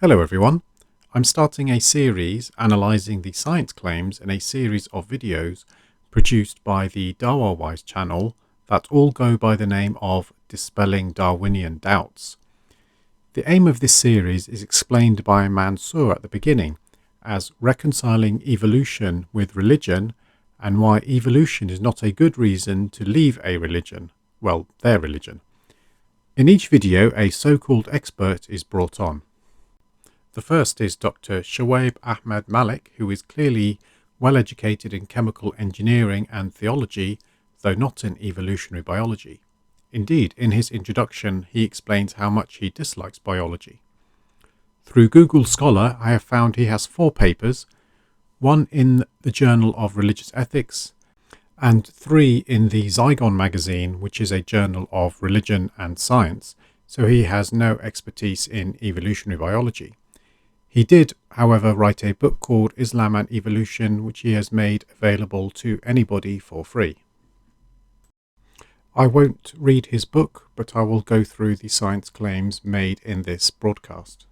Hello everyone, I'm starting a series analysing the science claims in a series of videos produced by the Dawahwise channel that all go by the name of Dispelling Darwinian Doubts. The aim of this series is explained by Mansour at the beginning as reconciling evolution with religion and why evolution is not a good reason to leave a religion, well, their religion. In each video a so-called expert is brought on. The first is Dr. Shoaib Ahmed Malik, who is clearly well educated in chemical engineering and theology, though not in evolutionary biology. Indeed, in his introduction, he explains how much he dislikes biology. Through Google Scholar, I have found he has 4 papers, 1 in the Journal of Religious Ethics, and 3 in the Zygon magazine, which is a journal of religion and science, so he has no expertise in evolutionary biology. He did, however, write a book called Islam and Evolution, which he has made available to anybody for free. I won't read his book, but I will go through the science claims made in this broadcast.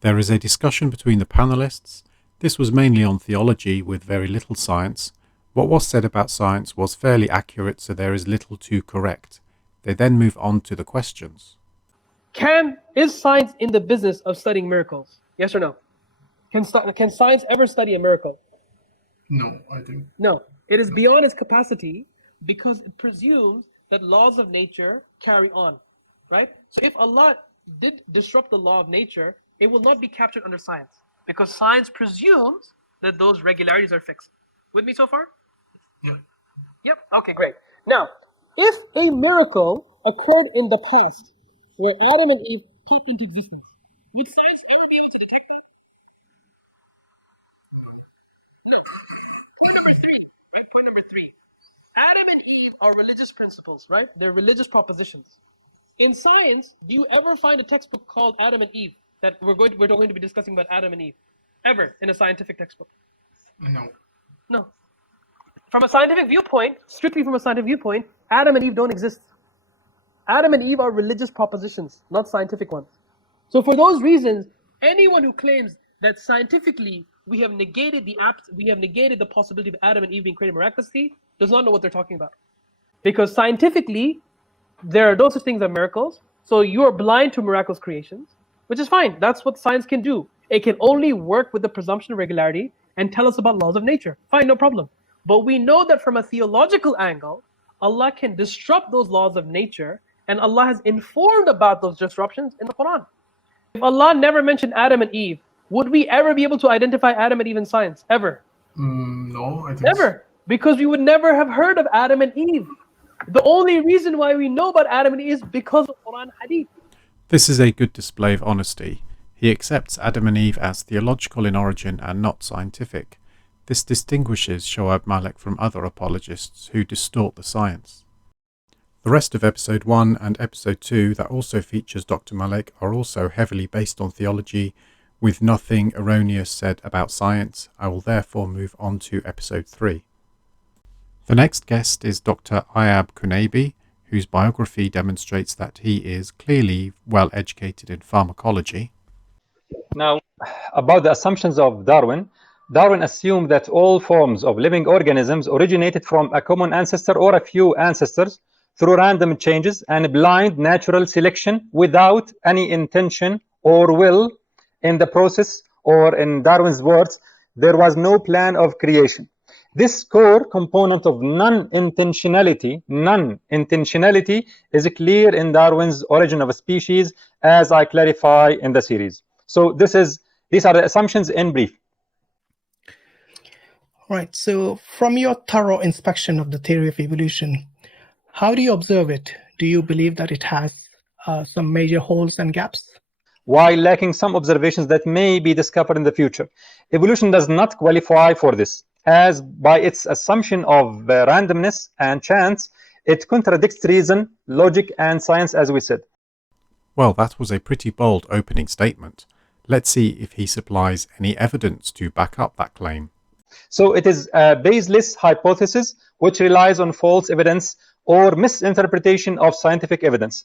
There is a discussion between the panelists. This was mainly on theology with very little science. What was said about science was fairly accurate, so there is little to correct. They then move on to the questions. Is science in the business of studying miracles? Yes or no? Can science ever study a miracle? No, I think. No. It is beyond its capacity because it presumes that laws of nature carry on, right? So if Allah did disrupt the law of nature, it will not be captured under science because science presumes that those regularities are fixed. With me so far? Yeah. Yep. Okay, great. Now, if a miracle occurred in the past, where Adam and Eve popped into existence, would science ever be able to detect that? No. Point number 3, right? Point number 3. Adam and Eve are religious principles, right? They're religious propositions. In science, do you ever find a textbook called Adam and Eve that we're going to be discussing about Adam and Eve? Ever in a scientific textbook? No. No. From a scientific viewpoint, strictly from a scientific viewpoint, Adam and Eve don't exist. Adam and Eve are religious propositions, not scientific ones. So for those reasons, anyone who claims that scientifically we have negated the possibility of Adam and Eve being created miraculously does not know what they're talking about. Because scientifically, there are no such things as miracles. So you are blind to miraculous creations, which is fine. That's what science can do. It can only work with the presumption of regularity and tell us about laws of nature. Fine, no problem. But we know that from a theological angle, Allah can disrupt those laws of nature, and Allah has informed about those disruptions in the Quran. If Allah never mentioned Adam and Eve, would we ever be able to identify Adam and Eve in science? Ever? No, I think Never. Because we would never have heard of Adam and Eve. The only reason why we know about Adam and Eve is because of Quran Hadith. This is a good display of honesty. He accepts Adam and Eve as theological in origin and not scientific. This distinguishes Shoaib Malik from other apologists who distort the science. The rest of episode 1 and episode 2 that also features Dr. Malik are also heavily based on theology, with nothing erroneous said about science. I will therefore move on to episode 3. The next guest is Dr. Ayab Kunabi, whose biography demonstrates that he is clearly well educated in pharmacology. Now, about the assumptions of Darwin assumed that all forms of living organisms originated from a common ancestor or a few ancestors through random changes and blind natural selection without any intention or will in the process, or in Darwin's words, there was no plan of creation. This core component of non-intentionality is clear in Darwin's Origin of a Species, as I clarify in the series. So these are the assumptions in brief. Right, so from your thorough inspection of the theory of evolution, how do you observe it? Do you believe that it has some major holes and gaps? While lacking some observations that may be discovered in the future, evolution does not qualify for this, as by its assumption of randomness and chance, it contradicts reason, logic, and science, as we said. Well, that was a pretty bold opening statement. Let's see if he supplies any evidence to back up that claim. So it is a baseless hypothesis which relies on false evidence or misinterpretation of scientific evidence.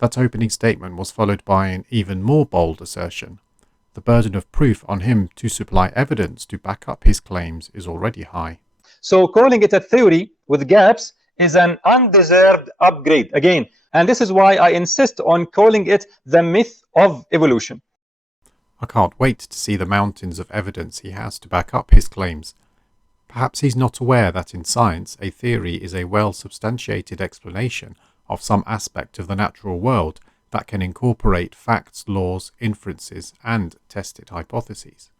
That opening statement was followed by an even more bold assertion. The burden of proof on him to supply evidence to back up his claims is already high. So calling it a theory with gaps is an undeserved upgrade again. And this is why I insist on calling it the myth of evolution. I can't wait to see the mountains of evidence he has to back up his claims. Perhaps he's not aware that in science, a theory is a well-substantiated explanation of some aspect of the natural world that can incorporate facts, laws, inferences, and tested hypotheses.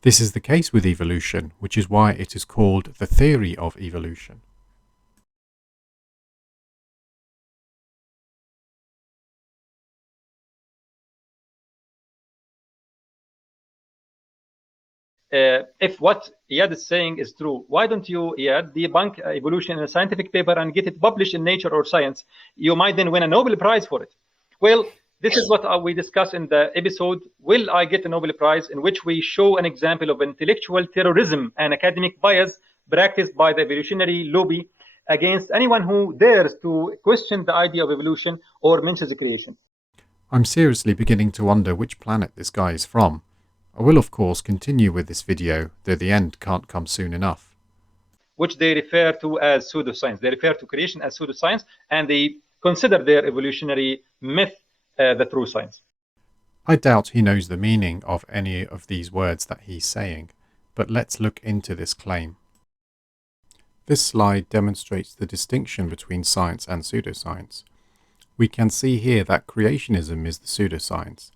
This is the case with evolution, which is why it is called the theory of evolution. If what Iyad is saying is true, why don't you, Iyad, debunk evolution in a scientific paper and get it published in Nature or Science? You might then win a Nobel Prize for it. Well, this is what we discussed in the episode, Will I Get a Nobel Prize?, in which we show an example of intellectual terrorism and academic bias practiced by the evolutionary lobby against anyone who dares to question the idea of evolution or mentions creation. I'm seriously beginning to wonder which planet this guy is from. I will of course continue with this video, though the end can't come soon enough. Which they refer to as pseudoscience. They refer to creation as pseudoscience, and they consider their evolutionary myth the true science. I doubt he knows the meaning of any of these words that he's saying, but let's look into this claim. This slide demonstrates the distinction between science and pseudoscience. We can see here that creationism is the pseudoscience.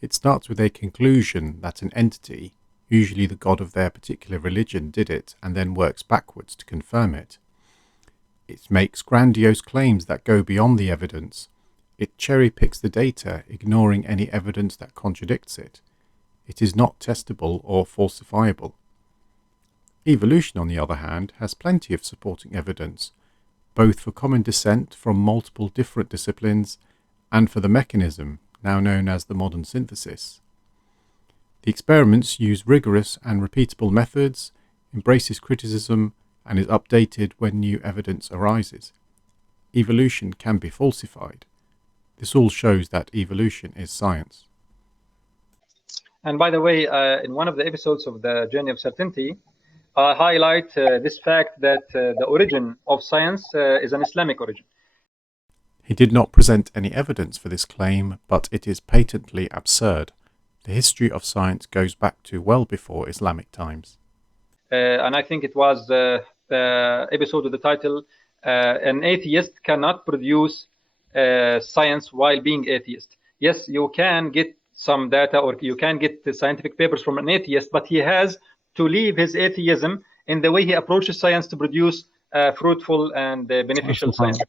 It starts with a conclusion that an entity, usually the god of their particular religion, did it and then works backwards to confirm it. It makes grandiose claims that go beyond the evidence. It cherry-picks the data, ignoring any evidence that contradicts it. It is not testable or falsifiable. Evolution, on the other hand, has plenty of supporting evidence, both for common descent from multiple different disciplines and for the mechanism, now known as the modern synthesis. The experiments use rigorous and repeatable methods, embraces criticism, and is updated when new evidence arises. Evolution can be falsified. This all shows that evolution is science. And by the way, in one of the episodes of the Journey of Certainty, I highlight this fact that the origin of science is an Islamic origin. He did not present any evidence for this claim, but it is patently absurd. The history of science goes back to well before Islamic times. And I think it was the episode with the title, An Atheist Cannot Produce Science While Being Atheist. Yes, you can get some data or you can get the scientific papers from an atheist, but he has to leave his atheism in the way he approaches science to produce fruitful and beneficial science.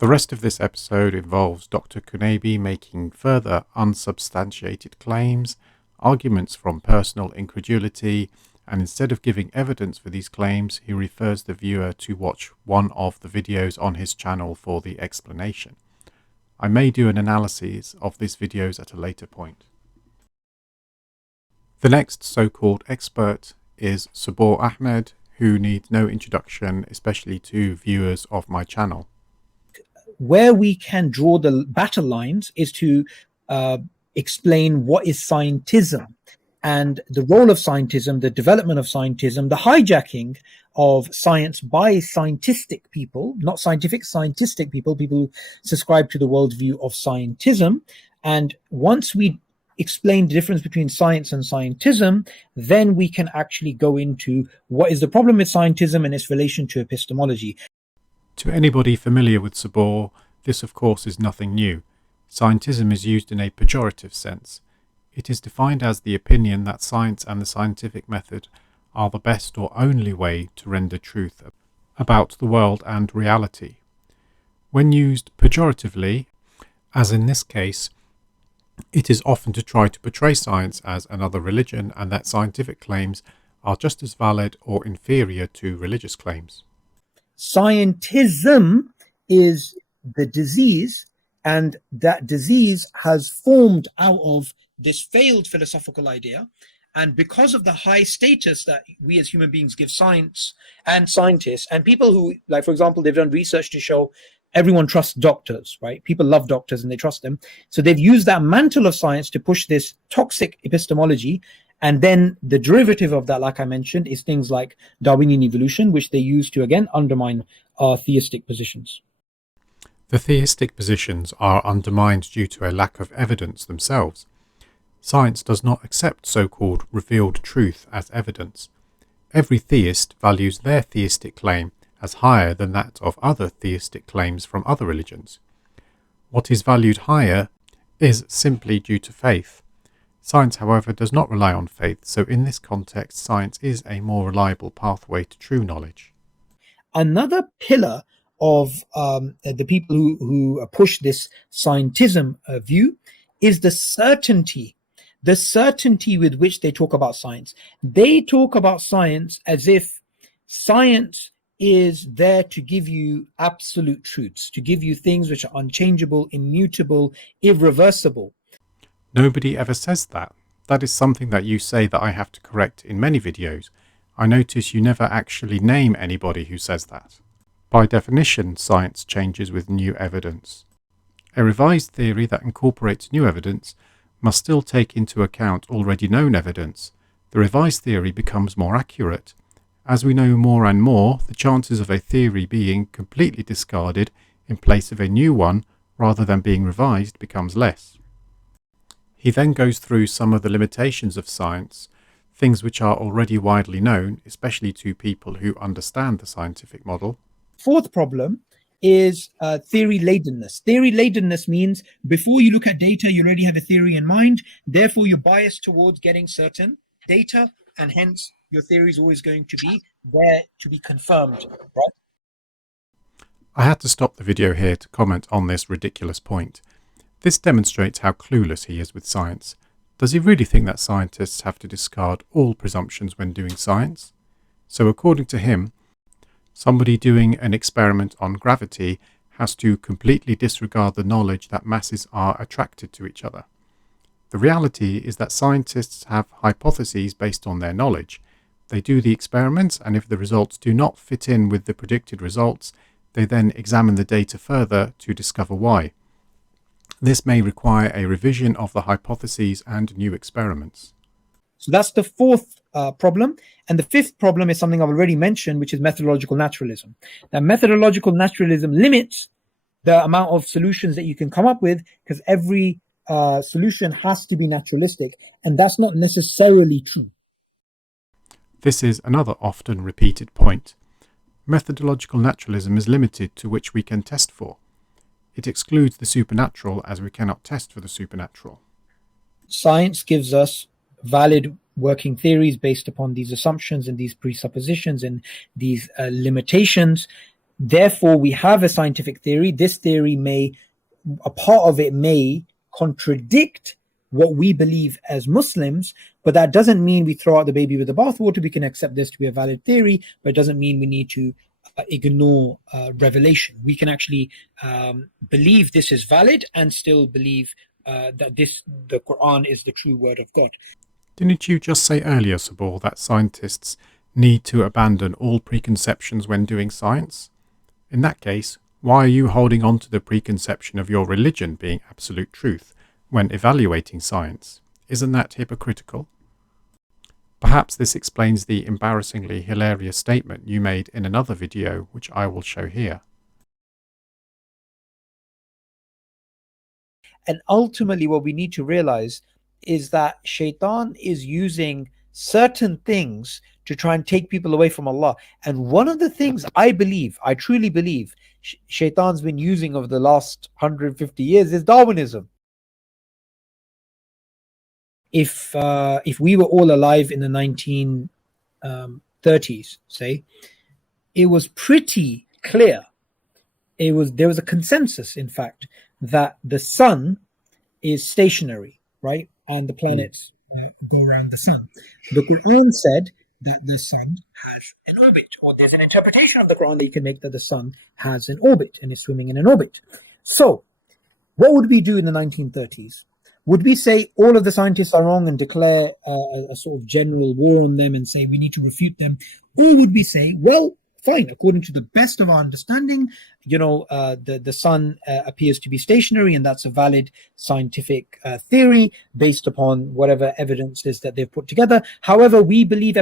The rest of this episode involves Dr. Kunabi making further unsubstantiated claims, arguments from personal incredulity, and instead of giving evidence for these claims, he refers the viewer to watch one of the videos on his channel for the explanation. I may do an analysis of these videos at a later point. The next so-called expert is Sabor Ahmed, who needs no introduction, especially to viewers of my channel. Where we can draw the battle lines is to explain what is scientism and the role of scientism, the development of scientism, the hijacking of science by scientistic people, not scientific, scientistic people, people who subscribe to the worldview of scientism. And once we explain the difference between science and scientism, then we can actually go into what is the problem with scientism and its relation to epistemology. To anybody familiar with Sabor, this of course is nothing new. Scientism is used in a pejorative sense. It is defined as the opinion that science and the scientific method are the best or only way to render truth about the world and reality. When used pejoratively, as in this case, it is often to try to portray science as another religion and that scientific claims are just as valid or inferior to religious claims. Scientism is the disease, and that disease has formed out of this failed philosophical idea. And because of the high status that we as human beings give science and scientists and people who, like, for example, they've done research to show everyone trusts doctors, right? People love doctors and they trust them. So they've used that mantle of science to push this toxic epistemology. And then the derivative of that, like I mentioned, is things like Darwinian evolution, which they use to, again, undermine our theistic positions. The theistic positions are undermined due to a lack of evidence themselves. Science does not accept so-called revealed truth as evidence. Every theist values their theistic claim as higher than that of other theistic claims from other religions. What is valued higher is simply due to faith. Science, however, does not rely on faith, so in this context, science is a more reliable pathway to true knowledge. Another pillar of the people who push this scientism view is the certainty with which they talk about science. They talk about science as if science is there to give you absolute truths, to give you things which are unchangeable, immutable, irreversible. Nobody ever says that. That is something that you say that I have to correct in many videos. I notice you never actually name anybody who says that. By definition, science changes with new evidence. A revised theory that incorporates new evidence must still take into account already known evidence. The revised theory becomes more accurate. As we know more and more, the chances of a theory being completely discarded in place of a new one rather than being revised becomes less. He then goes through some of the limitations of science, things which are already widely known, especially to people who understand the scientific model. Fourth problem is theory ladenness. Theory ladenness means before you look at data, you already have a theory in mind. Therefore, you're biased towards getting certain data, and hence your theory is always going to be there to be confirmed, right? I had to stop the video here to comment on this ridiculous point. This demonstrates how clueless he is with science. Does he really think that scientists have to discard all presumptions when doing science? So according to him, somebody doing an experiment on gravity has to completely disregard the knowledge that masses are attracted to each other. The reality is that scientists have hypotheses based on their knowledge. They do the experiments, and if the results do not fit in with the predicted results, they then examine the data further to discover why. This may require a revision of the hypotheses and new experiments. So that's the fourth problem. And the fifth problem is something I've already mentioned, which is methodological naturalism. Now, methodological naturalism limits the amount of solutions that you can come up with, because every solution has to be naturalistic, and that's not necessarily true. This is another often repeated point. Methodological naturalism is limited to which we can test for. It excludes the supernatural as we cannot test for the supernatural. Science gives us valid working theories based upon these assumptions and these presuppositions and these limitations. Therefore, we have a scientific theory. This theory a part of it may contradict what we believe as Muslims, but that doesn't mean we throw out the baby with the bathwater. We can accept this to be a valid theory, but it doesn't mean we need to ignore revelation. We can actually believe this is valid and still believe that the Quran is the true word of God. Didn't you just say earlier, Sabor, that scientists need to abandon all preconceptions when doing science? In that case, why are you holding on to the preconception of your religion being absolute truth when evaluating science? Isn't that hypocritical? Perhaps this explains the embarrassingly hilarious statement you made in another video, which I will show here. And ultimately, what we need to realize is that Shaitan is using certain things to try and take people away from Allah. And one of the things I truly believe, Shaitan's been using over the last 150 years is Darwinism. If we were all alive in the 1930s, say, it was pretty clear. There was a consensus, in fact, that the sun is stationary, right? And the planets go around the sun. The Quran said that the sun has an orbit, or there's an interpretation of the Quran that you can make that the sun has an orbit and is swimming in an orbit. So, what would we do in the 1930s? Would we say all of the scientists are wrong and declare a sort of general war on them and say we need to refute them? Or would we say, well, fine, according to the best of our understanding, the sun appears to be stationary, and that's a valid scientific theory based upon whatever evidences that they've put together. However, we believe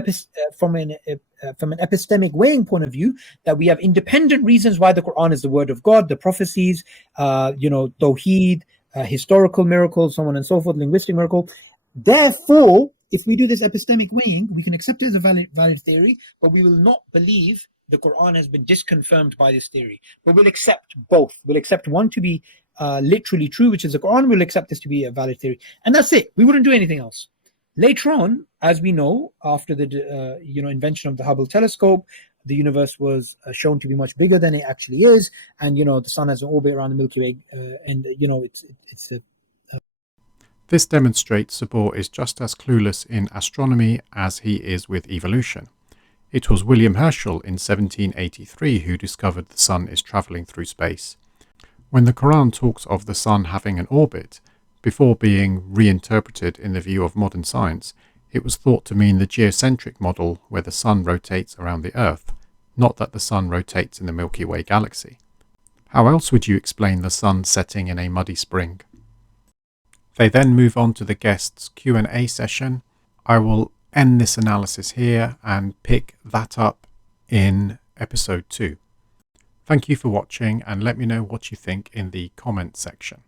from an epistemic weighing point of view that we have independent reasons why the Quran is the word of God, the prophecies, Tawheed, historical miracles, so on and so forth, linguistic miracle. Therefore, if we do this epistemic weighing, we can accept it as a valid theory, but we will not believe the Quran has been disconfirmed by this theory. But we'll accept both. We'll accept one to be literally true, which is the Quran. We'll accept this to be a valid theory. And that's it. We wouldn't do anything else. Later on, as we know, after the invention of the Hubble telescope, the universe was shown to be much bigger than it actually is. And, the sun has an orbit around the Milky Way. It's a This demonstrates Sabor is just as clueless in astronomy as he is with evolution. It was William Herschel in 1783 who discovered the sun is travelling through space. When the Quran talks of the sun having an orbit, before being reinterpreted in the view of modern science, it was thought to mean the geocentric model where the sun rotates around the Earth, not that the sun rotates in the Milky Way galaxy. How else would you explain the sun setting in a muddy spring? They then move on to the guests' Q&A session. I will end this analysis here and pick that up in episode 2. Thank you for watching, and let me know what you think in the comment section.